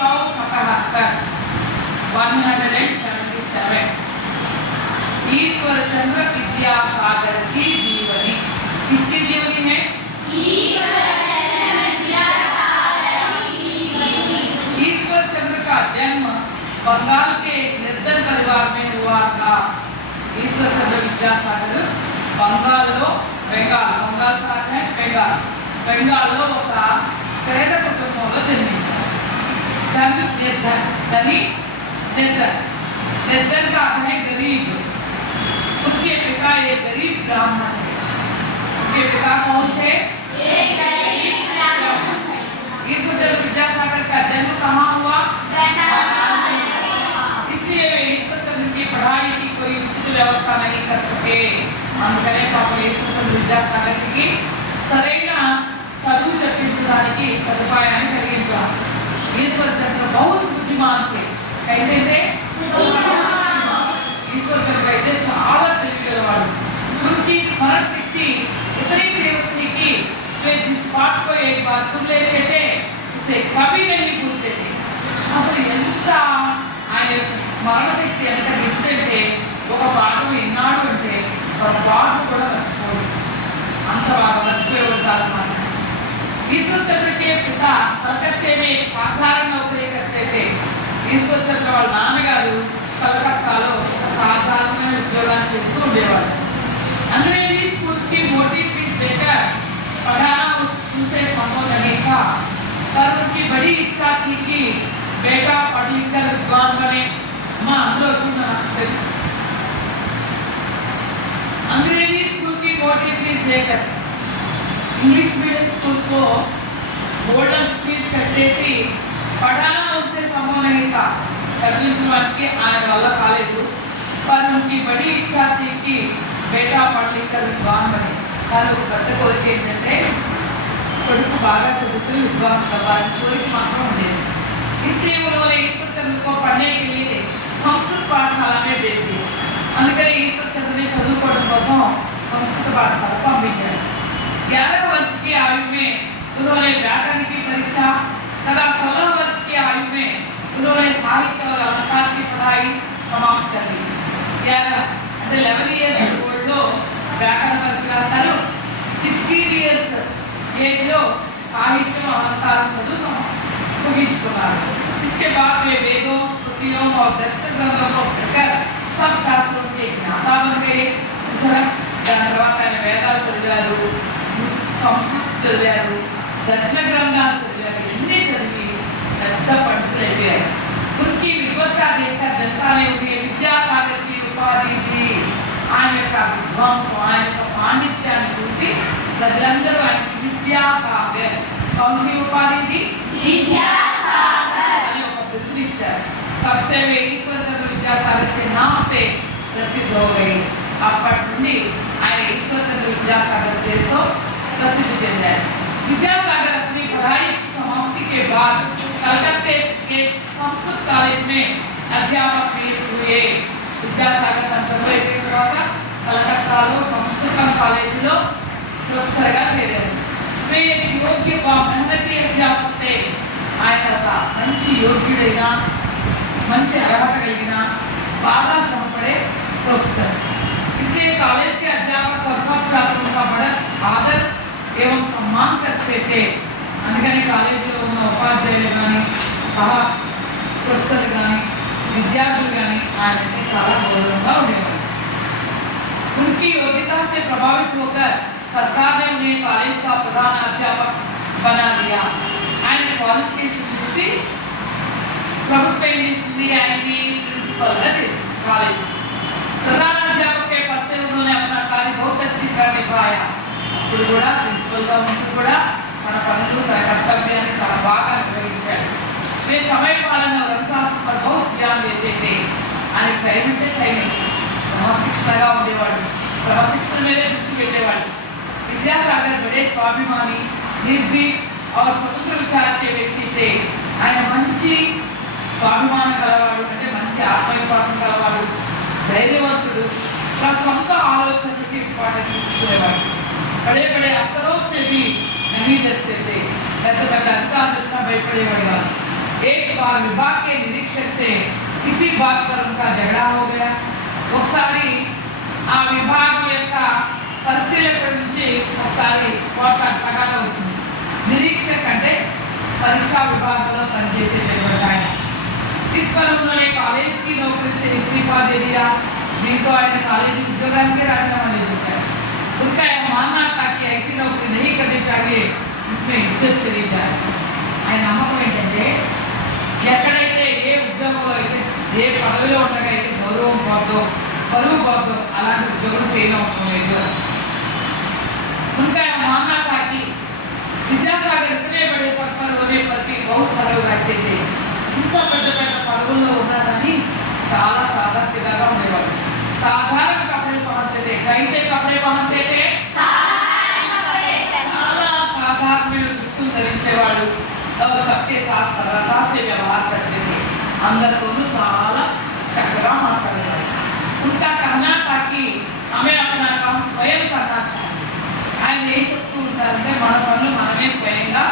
177 ईश्वर चंद्र विद्यासागर की जीवनी। किसकी जीवनी है? ईश्वर चंद्र का जन्म बंगाल के निर्धन परिवार में हुआ था। ईश्वर चंद्र विद्यासागर बंगाल बंगाल का है बंगाल ఒక పేద కుటుంబంలో జన్మించారు। निर्धन का है गरीब। उनके पिता एक गरीब ब्राह्मण थे। उनके पिता कौन थे? ईश्वर चंद्र विद्यासागर का जन्म कहाँ हुआ? इसलिए वे ईश्वर चंद्र की पढ़ाई की कोई उचित व्यवस्था नहीं कर सके। हम करें पापा ईश्वर चंद्र विद्यासागर की సరైన చదువు చెప్పించడానికి సదుపాయాన్ని కలిగించారు। ईश्वर चंद्र बहुत बुद्धिमान थे। कैसे थे? ईश्वर चंद्र అయితే చాలా తెలివిగలవాడు। उनकी स्मरण शक्ति इतनी तीव्र थी कि वे जिस पाठ को एक बार सुन लेते थे उसे कभी नहीं भूलते थे। అసలు ఎంత ఆయన స్మరణ శక్తి ఎంత గిట్టంటే ఒక పాఠం విన్నాడు అంటే ఒక పాఠ కూడా మర్చిపోడు, అంత బాగా మర్చిపోయేవాడు। ईश्वर चंद्र के पिता कलकत्ते में एक साधारण नौकरी करते थे। ईश्वर चंद्र వాళ్ళ నాన్నగారు కలకత్తాలో ఒక సాధారణమైన ఉద్యోగాన్ని చేస్తూ ఉండేవారు। अंग्रेजी स्कूल की मोटी फीस देकर पढ़ाना उनसे संभव नहीं था, पर उनकी बड़ी इच्छा थी कि बेटा पढ़ लिख कर विद्वान बने। मां अंदर चुनना अंग्रेजी स्कूल की मोटी फीस देकर इंग्लिश मीडियम स्कूल को गोल्डन फीस कट्टेसी पढ़ाना उनसे संभव नहीं था। చదివించడానికి ఆయన వల్ల కాలేదు। पर उनकी बड़ी इच्छा थी कि बेटा पढ़ लिख कर विद्वान बने। కానీ ఒక పెద్ద కోరిక ఏంటంటే కొడుకు బాగా చదువుకుని విద్వాన్ అవ్వాలని కోరిక మాత్రం ఉండేది। इसलिए उन्होंने ईश्वर चंद्र को पढ़ने के लिए संस्कृत पाठशाला में भेज दिया। అందుకని ఈశ్వర్ చంద్రని చదువుకోవడం కోసం సంస్కృత పాఠశాలకు పంపించారు। 11 वर्ष की आयु में उन्होंने व्याकरण की परीक्षा तथा 16 वर्ष की आयु में उन्होंने साहित्य और अलंकार की पढ़ाई समाप्त कर ली। 11 इयर्स ओल्ड लो व्याकरण परीक्षा राశారు। 16 इयर्स एज లో साहित्य और अलंकार चదువు मुगिंచుకున్నారు। इसके बाद वे वेदों, स्मृतियों और दर्शन ग्रंथों को पढ़कर सब शास्त्रों के ज्ञाता बन गए। దాని తర్వాత ఆయన వేదాలు చదివారు, సంస్కృత చదివారు, దర్శన గ్రంథాలు చదివారు, ఇన్ని చదివి పెద్ద పండితులు అయిపోయారు। उनकी विद्वत्ता देखकर जनता ने उन्हें विद्यासागर की उपाधि दी। ఆయన యొక్క విద్వాంసం, ఆయన యొక్క పాండిత్యాన్ని చూసి ప్రజలందరూ ఆయనకి విద్యాసాగర్ కౌన్సి ఉపాధి ది విద్యాసాగర్ అని ఒక బిరుదునిచ్చారు। तब से वे ईश्वर चंद्र विद्यासागर के नाम से प्रसिद्ध हो गए। అప్పటి నుండి ఆయన ईश्वर चंद्र विद्यासागर పేరుతో प्रसिद्ध చెందారు। विद्यासागर अपनी पढ़ाई समाप्ति के बाद कलकत्ते के संस्कृत कॉलेज में अध्यापक नियुक्त हुए। विद्यासागर చదువుయిన తర్వాత కలకత్తాలో సంస్కృతం కాలేజీలో ప్రొఫెసర్గా చేరారు। वे एक योग्य व मेहनती अध्यापक थे। ఆయన ఒక మంచి యోగ్యుడైన, మంచి అర్హత కలిగిన, బాగా శ్రమపడే प्रोफेसर। इसलिए कॉलेज के अध्यापक और सब छात्रों का बड़ा आदर एवं सम्मान करते थे। అందుకని కాలేజీలో ఉన్న ఉపాధ్యాయులు కానీ సహా ప్రొఫెసర్లు కానీ విద్యార్థులు కానీ ఆయనకి చాలా గౌరవంగా ఉండేవారు। उनकी योग्यता से प्रभावित होकर सरकार ने उन्हें कॉलेज का प्रधान अध्यापक बना दिया। ఆయన క్వాలిఫికేషన్ చూసి ప్రభుత్వం ఏం చేసింది, ఆయన్ని ప్రిన్సిపల్గా చేసింది కాలేజ్। प्रधान अध्यापक के पद से उन्होंने अपना कार्य बहुत अच्छी तरह निभाया। అప్పుడు కూడా ప్రిన్సిపల్గా ఉంటూ కూడా మన పనులు తన కర్తవ్యాన్ని చాలా బాగా నిర్వహించాడు। वे समय पालन और अनुशासन पर बहुत ध्यान देते थे। ఆయన టైం అంటే టైం, క్రమశిక్షణగా ఉండేవాడు, క్రమశిక్షణ మీదే దృష్టి పెట్టేవాడు। विद्यासागर बड़े स्वाभिमानी, निर्भीक और स्वतंत्र विचार के व्यक्ति थे। ఆయన మంచి స్వాభిమానం కలవాడు, అంటే మంచి ఆత్మవిశ్వాసం కలవాడు, ధైర్యవంతుడు, తన సొంత ఆలోచనలకి ఇంపార్టెన్స్ ఇచ్చుకునేవాడు। बड़े बड़े अफसरों से भी नहीं डरते थे। పెద్ద పెద్ద అధికారులు వచ్చినా భయపడేవాడు కాదు। एक बार विभाग के निरीक्षक से किसी बात पर उनका झगड़ा हो गया। ఒకసారి ఆ విభాగం యొక్క పరిశీలకుల నుంచి ఒకసారి తగాదా వచ్చింది. నిరీక్షక్ అంటే పరీక్షా విభాగంలో పనిచేసేటటువంటి ఆయన. इस पर उन्होंने कॉलेज की नौकरी से इस्तीफा दे दिया. దీంతో ఆయన కాలేజీ ఉద్యోగానికి రాజీనామా చేశారు. उनका यह मानना था कि ऐसी नौकरी नहीं करनी चाहिए जिसमें इज्जत चली जाए. ఆయన నమ్మకం ఏంటంటే ఎక్కడైతే ఏ ఉద్యోగంలో అయితే ఏ పదవిలో ఉండగా అయితే గౌరవం పోద్దో బరువు పోద్దో అలాంటి ఉద్యోగం చేయడం అవసరం లేదు. उनका यह मानना था कि विद्यासागर इतने बड़े पद पर होने पर भी बहुत सरल रहते थे. ఇంత పెద్ద పెద్ద పదవుల్లో ఉన్నారని చాలా సాదా సీదాగా ఉండేవారు. साधारण कपड़े पहनते थे. कैसे कपड़े पहनते थे? చాలా సాధారణమైన దుస్తులు ధరించేవాడు. सबके साथ सरलता से व्यवहार करते थे. అందరితోనూ చాలా చక్కగా మాట్లాడేవాడు. उनका कहना था कि हमें अपना काम स्वयं करना चाहिए. ఆయన ఏం చెప్తూ ఉంటారంటే మన పనులు మనమే స్వయంగా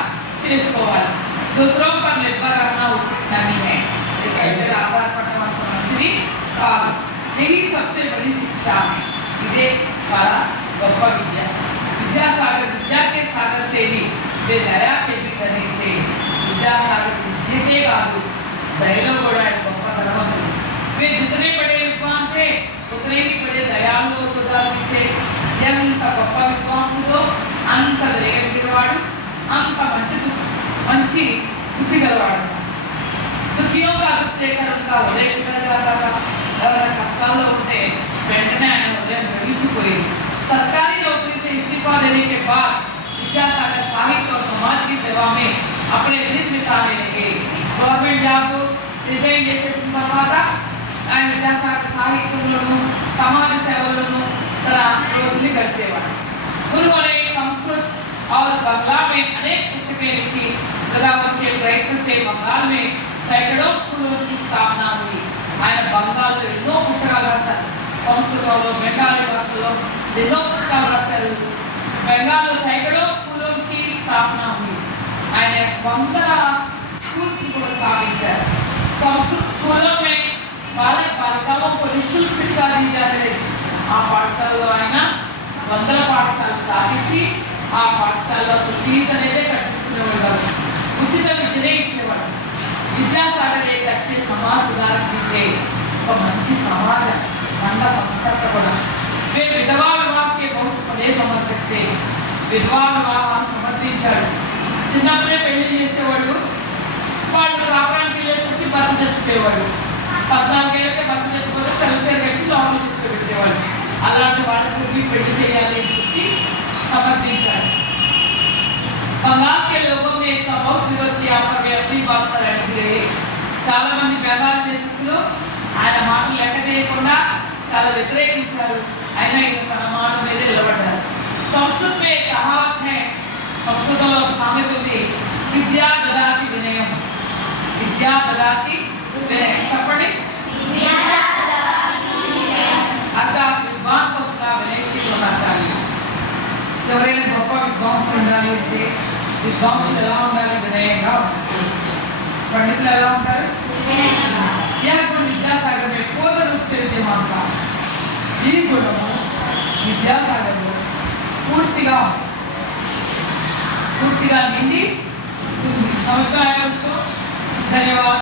చేసుకోవాలి. दूसरों पर निर्भर रहना उचित नहीं है. इतर ఆధారపడటం అంత మంచిది కాదు. यही सबसे बड़ी शिक्षा है. इधे చాలా గొప్ప విద్య. विद्यासागर विद्या के सागर थे ही वे दया के भी धनी थे. विद्यासागर विद्या के कादू दयलो కూడా గొప్ప ధనవంతుడు. वे जितने बड़े विद्वान थे उतने ही बड़े दयालु और उदार थे. ఎంత గొప్ప విద్వాంసుతో అంత దయగలిగినవాడు, అంత మంచి బుద్ధి గలవాడు. दुखियों का दुख देखकर उनका हृदय पिघल जाता था. ఎవరైనా కష్టాల్లో ఉంటే వెంటనే ఆయన హృదయం ద్రవించిపోయేది. सरकारी नौकरी से इस्तीफा देने के बाद विद्यासागर साहित्य और समाज की सेवा में अपने दिन बिताने लगे. गवर्नमेंट जॉब రిజైన్ చేసేసిన తర్వాత ఆయన విద్యాసాగర్ సాహిత్యంలోను సమాజ సేవలోను తన రోజుల్ని గడిపేవాడు. उन्होंने संस्कृत और बंगला में अनेक पुस्तकें लिखी. तथा उनके प्रयत्न से बंगाल में सैकड़ों स्कूलों की स्थापना हुई. ఆయన బంగాల్లో ఎన్నో పుస్తకాలు రాశారు. సంస్కృతంలో బెంగాలీ భాషలో ఎన్నో పుస్తకాలు రాశారు. బెంగాల్లో సైకడో స్కూల్కి స్థాపన ఉంది. ఆయన 100 స్కూల్స్ కూడా స్థాపించారు. संस्कृत स्कूलों में बालक बालिकाओं को निःशुल्क शिक्षा दी जा रही. ఆ పాఠశాలలో ఆయన 100 పాఠశాలలు స్థాపించి ఆ పాఠశాలలో ఫీజు అనేది కట్టించుకునేవాడు. ఉచిత విద్యనే ఇచ్చేవాడు. विद्यासागर एक अच्छे समाज सुधारक भी थे. ఒక మంచి సమాజ సంఘ సంస్కర్తకుడు. वे विधवा विवाह के बहुत बड़े समर्थक थे. విధవా వివాహాన్ని సమర్థించాడు. చిన్నప్పుడే పెళ్లి చేసేవాడు. వాళ్ళు కాపురానికి వెళ్ళేసరికి భర్త చచ్చిపోయేవాడు. 14 ఏళ్ళకే భర్త చచ్చిపోతే చలిచేరు కట్టి లోపల కూర్చోబెట్టేవాడు. అలాంటి వాళ్ళకి పెళ్లి చేయాలి అని చెప్పి సమర్థించాడు. बंगाल के लोगों ने इसका बहुत विरोध किया पर वे अपनी बात पर अड़े रहे. చాలా మంది బెంగాల్ శాసకులు ఆయన మాటలు లెక్క చేయకుండా చాలా వ్యతిరేకించారు. అయినా ఈయన తన మాట మీద నిలబడ్డారు. సంస్కృత में कहावत है. సంస్కృతంలో ఒక సామెత ఉంది. విద్యా దదాతి వినయం. విద్యా దదాతి వినయం. చెప్పండి. అర్థాత్ విద్వాన్ को सदा विनयशील होना चाहिए. ఎవరైనా గొప్ప విద్వాంసులు ఉండాలి అంటే విద్వాంసులు ఎలా ఉండాలి? వినయంగా. పండితులు ఎలా ఉంటారు? यह गुण विद्यासागर में पूर्ण रूप से विद्यमान था. ఈ గుణము విద్యాసాగర్లో పూర్తిగా నిండి ఉంది. సమర్థ ధన్యవాదాలు.